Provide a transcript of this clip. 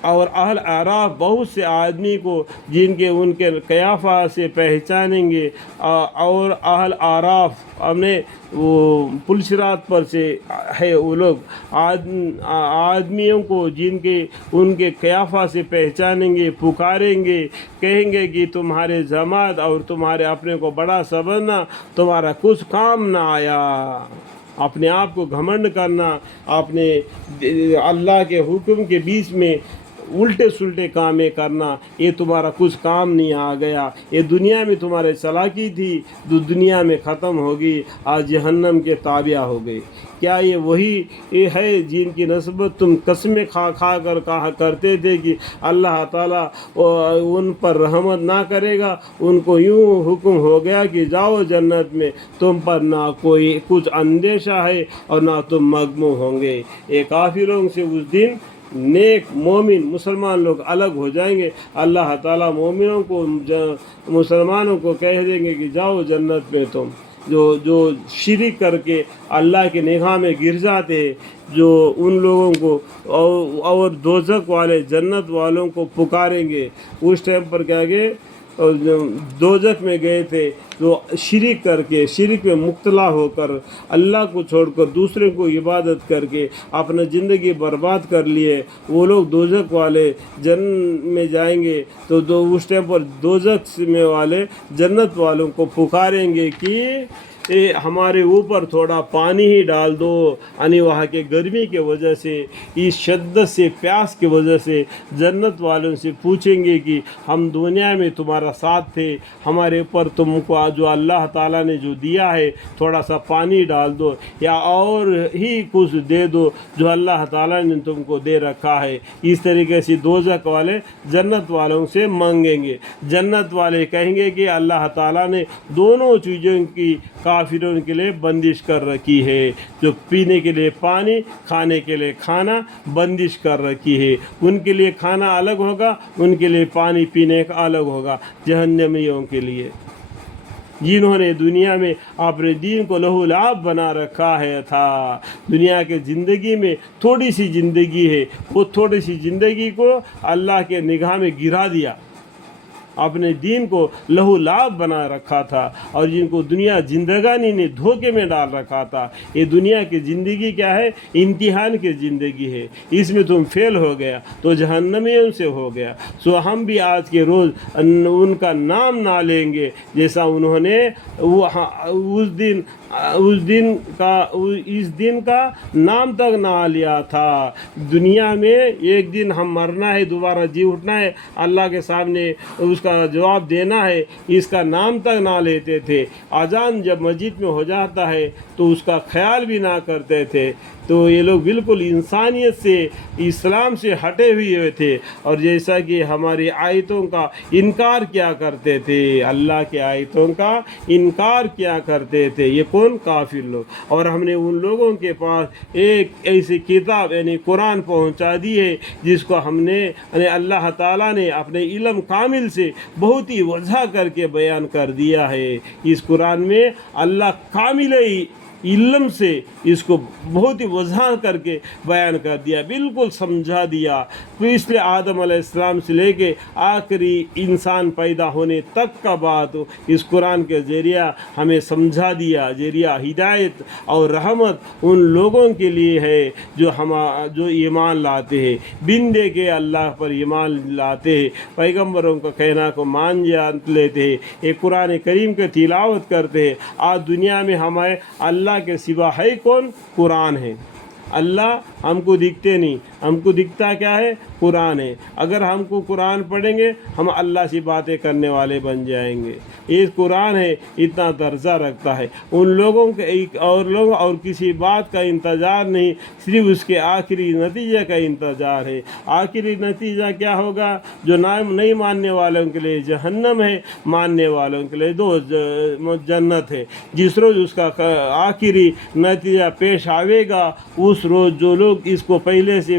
اور اہل اعراف بہت سے آدمی کو جن کے ان کے قیافہ سے پہچانیں گے، اور اہل اعراف ہمیں وہ پلسرات پر سے ہے وہ لوگ آدمیوں کو جن کے ان کے قیافہ سے پہچانیں گے، پکاریں گے، کہیں گے کہ تمہارے جماعت اور تمہارے اپنے کو بڑا سمجھنا تمہارا کچھ کام نہ آیا، اپنے آپ کو گھمنڈ کرنا، اپنے اللہ کے حکم کے بیچ میں الٹے سلٹے کامیں کرنا، یہ تمہارا کچھ کام نہیں آ گیا، یہ دنیا میں تمہارے چلاکی تھی جو دنیا میں ختم ہوگی، آج جہنم کے تابع ہو گئی۔ کیا یہ وہی یہ ہے جن کی نسبت تم قسمیں کھا کھا کر کہا کرتے تھے کہ اللہ تعالیٰ ان پر رحمت نہ کرے گا، ان کو یوں حکم ہو گیا کہ جاؤ جنت میں، تم پر نہ کوئی کچھ اندیشہ ہے اور نہ تم مغموم ہوں گے۔ یہ کافروں سے اس دن نیک مومن مسلمان لوگ الگ ہو جائیں گے۔ اللہ تعالیٰ مومنوں کو مسلمانوں کو کہہ دیں گے کہ جاؤ جنت میں، تم جو شرک کر کے اللہ کے نگاہ میں گر جاتے ہیں، جو ان لوگوں کو اور دوزخ والے جنت والوں کو پکاریں گے۔ اس ٹائم پر کیا گئے دوزخ میں گئے تھے جو شرک کر کے، شرک میں مبتلا ہو کر، اللہ کو چھوڑ کر دوسرے کو عبادت کر کے اپنا زندگی برباد کر لیے، وہ لوگ دوزخ والے جنت میں جائیں گے تو اس ٹائم پر دوزخ میں والے جنت والوں کو پکاریں گے کہ ہمارے اوپر تھوڑا پانی ہی ڈال دو، یعنی وہاں کے گرمی کی وجہ سے، اس شدت سے پیاس کی وجہ سے جنت والوں سے پوچھیں گے کہ ہم دنیا میں تمہارا ساتھ تھے، ہمارے اوپر تم کو جو اللہ تعالیٰ نے جو دیا ہے تھوڑا سا پانی ڈال دو یا اور ہی کچھ دے دو جو اللہ تعالیٰ نے تم کو دے رکھا ہے۔ اس طریقے سے دوزخ والے جنت والوں سے مانگیں گے۔ جنت والے کہیں گے کہ اللہ تعالیٰ نے دونوں چیزوں کی کافروں کے لیے بندش کر رکھی ہے، جو پینے کے لیے پانی، کھانے کے لیے کھانا بندش کر رکھی ہے۔ ان کے لیے کھانا الگ ہوگا، ان کے لیے پانی پینے کا الگ ہوگا، جہنمیوں کے لیے جنہوں نے دنیا میں اپنے دین کو لہو لعب بنا رکھا ہے تھا۔ دنیا کے زندگی میں تھوڑی سی زندگی ہے، وہ تھوڑی سی زندگی کو اللہ کے نگاہ میں گرا دیا، اپنے دین کو لہو لعب بنا رکھا تھا، اور جن کو دنیا زندگانی نے دھوکے میں ڈال رکھا تھا۔ یہ دنیا کی زندگی کیا ہے؟ امتحان کی زندگی ہے، اس میں تم فیل ہو گیا تو جہنمیوں سے ہو گیا۔ سو ہم بھی آج کے روز ان کا نام نہ لیں گے جیسا انہوں نے اس دن کا نام تک نہ لیا تھا۔ دنیا میں ایک دن ہم مرنا ہے، دوبارہ جی اٹھنا ہے، اللہ کے سامنے اس کا جواب دینا ہے، اس کا نام تک نہ لیتے تھے۔ اذان جب مسجد میں ہو جاتا ہے تو اس کا خیال بھی نہ کرتے تھے۔ تو یہ لوگ بالکل انسانیت سے، اسلام سے ہٹے ہوئے تھے، اور جیسا کہ ہماری آیتوں کا انکار کیا کرتے تھے، اللہ کے آیتوں کا انکار کیا کرتے تھے۔ یہ کون؟ کافر لوگ۔ اور ہم نے ان لوگوں کے پاس ایک ایسی کتاب یعنی قرآن پہنچا دی ہے جس کو ہم نے یعنی اللہ تعالیٰ نے اپنے علم کامل سے بہت ہی وضاح کر کے بیان کر دیا ہے۔ اس قرآن میں اللہ کامل علم سے اس کو بہت ہی وضاح کر کے بیان کر دیا، بالکل سمجھا دیا۔ تو اس لیے آدم علیہ السلام سے لے کے آخری انسان پیدا ہونے تک کا بات اس قرآن کے ذریعہ ہمیں سمجھا دیا۔ ذریعہ ہدایت اور رحمت ان لوگوں کے لیے ہے جو ایمان لاتے ہیں، بن دیکھے اللہ پر ایمان لاتے ہیں، پیغمبروں کا کہنا کو مان لیتے ہیں، ایک قرآن کریم کی تلاوت کرتے ہیں۔ آج دنیا میں ہمیں اللہ کے سوا ہے کون؟ قرآن ہے۔ اللہ ہم کو دکھتے نہیں، ہم کو دکھتا کیا ہے؟ قرآن ہے۔ اگر ہم کو قرآن پڑھیں گے ہم اللہ سے باتیں کرنے والے بن جائیں گے۔ یہ قرآن ہے، اتنا درجہ رکھتا ہے۔ ان لوگوں کے اور کسی بات کا انتظار نہیں، صرف اس کے آخری نتیجے کا انتظار ہے۔ آخری نتیجہ کیا ہوگا؟ جو نہیں ماننے والوں کے لیے جہنم ہے، ماننے والوں کے لیے جنت ہے۔ جس روز اس کا آخری نتیجہ پیش آئے گا، اس روز جو لوگ اس کو پہلے سے